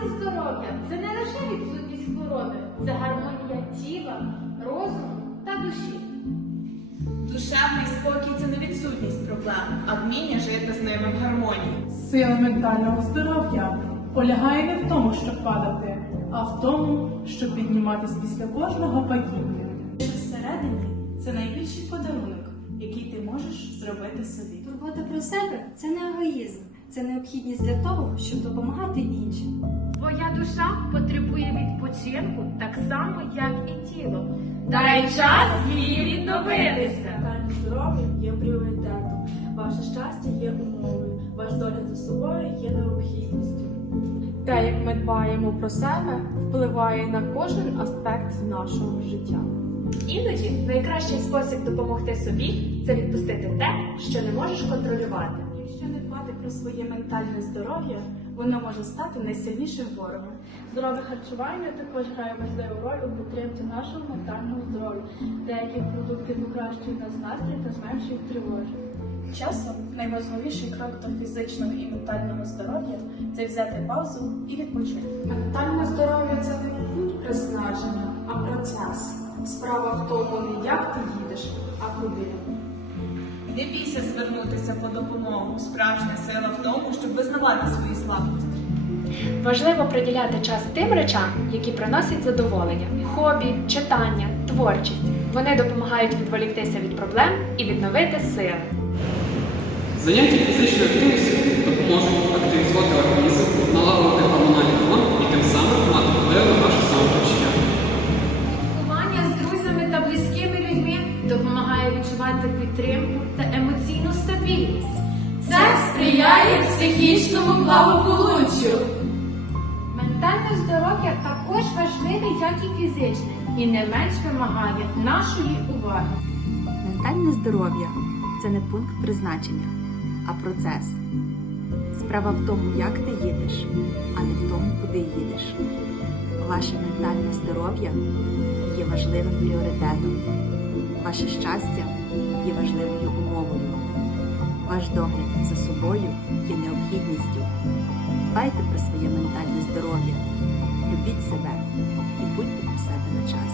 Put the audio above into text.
Ментальне здоров'я це не лише відсутність хвороби, це гармонія тіла, розуму та душі. Душевний спокій це не відсутність проблем, а вміння жити з ними в гармонії. Сила ментального здоров'я полягає не в тому, щоб падати, а в тому, щоб підніматись після кожного падіння. Що всередині це найбільший подарунок, який ти можеш зробити собі. Турбота про себе це не егоїзм, це необхідність для того, щоб допомагати іншим. Твоя душа потребує відпочинку так само, як і тіло. Дай час їй відновитися. Ментальне здоров'я є пріоритетом. Ваше щастя є умовою. Ваш догляд за собою є необхідністю. Те, як ми дбаємо про себе, впливає на кожен аспект нашого життя. Іноді найкращий спосіб допомогти собі це відпустити те, що не можеш контролювати. Якщо не дбати про своє ментальне здоров'я, воно може стати найсильнішим ворогом. Здорове харчування також грає важливу роль у підтримці нашого ментального здоров'я. Деякі продукти покращують нас настрій та зменшують тривожність. Часом найважливіший крок до фізичного і ментального здоров'я це взяти паузу і відпочити. Ментальне здоров'я це не путь призначення, а процес. Справа в тому, не як ти їдеш, а куди. Не бійся звернутися по допомогу. Справжня сила в тому, щоб визнавати свої слабкості. Важливо приділяти час тим речам, які приносять задоволення: хобі, читання, творчість. Вони допомагають відволіктися від проблем і відновити сили. Заняття фізичною активністю допоможуть активізувати організм, налагодити гормональний фон і тим самим мати вплив на ваше самопочуття. Спілкування з друзями та близькими людьми допомагає відчувати підтримку психічному благополуччю. Ментальне здоров'я також важливе, як і фізичне, і не менш вимагає нашої уваги. Ментальне здоров'я це не пункт призначення, а процес. Справа в тому, як ти їдеш, а не в тому, куди їдеш. Ваше ментальне здоров'я є важливим пріоритетом. Ваше щастя є важливою умовою. Ваш догляд за собою є необхідністю. Дбайте про своє ментальне здоров'я, любіть себе і будьте у себе на час.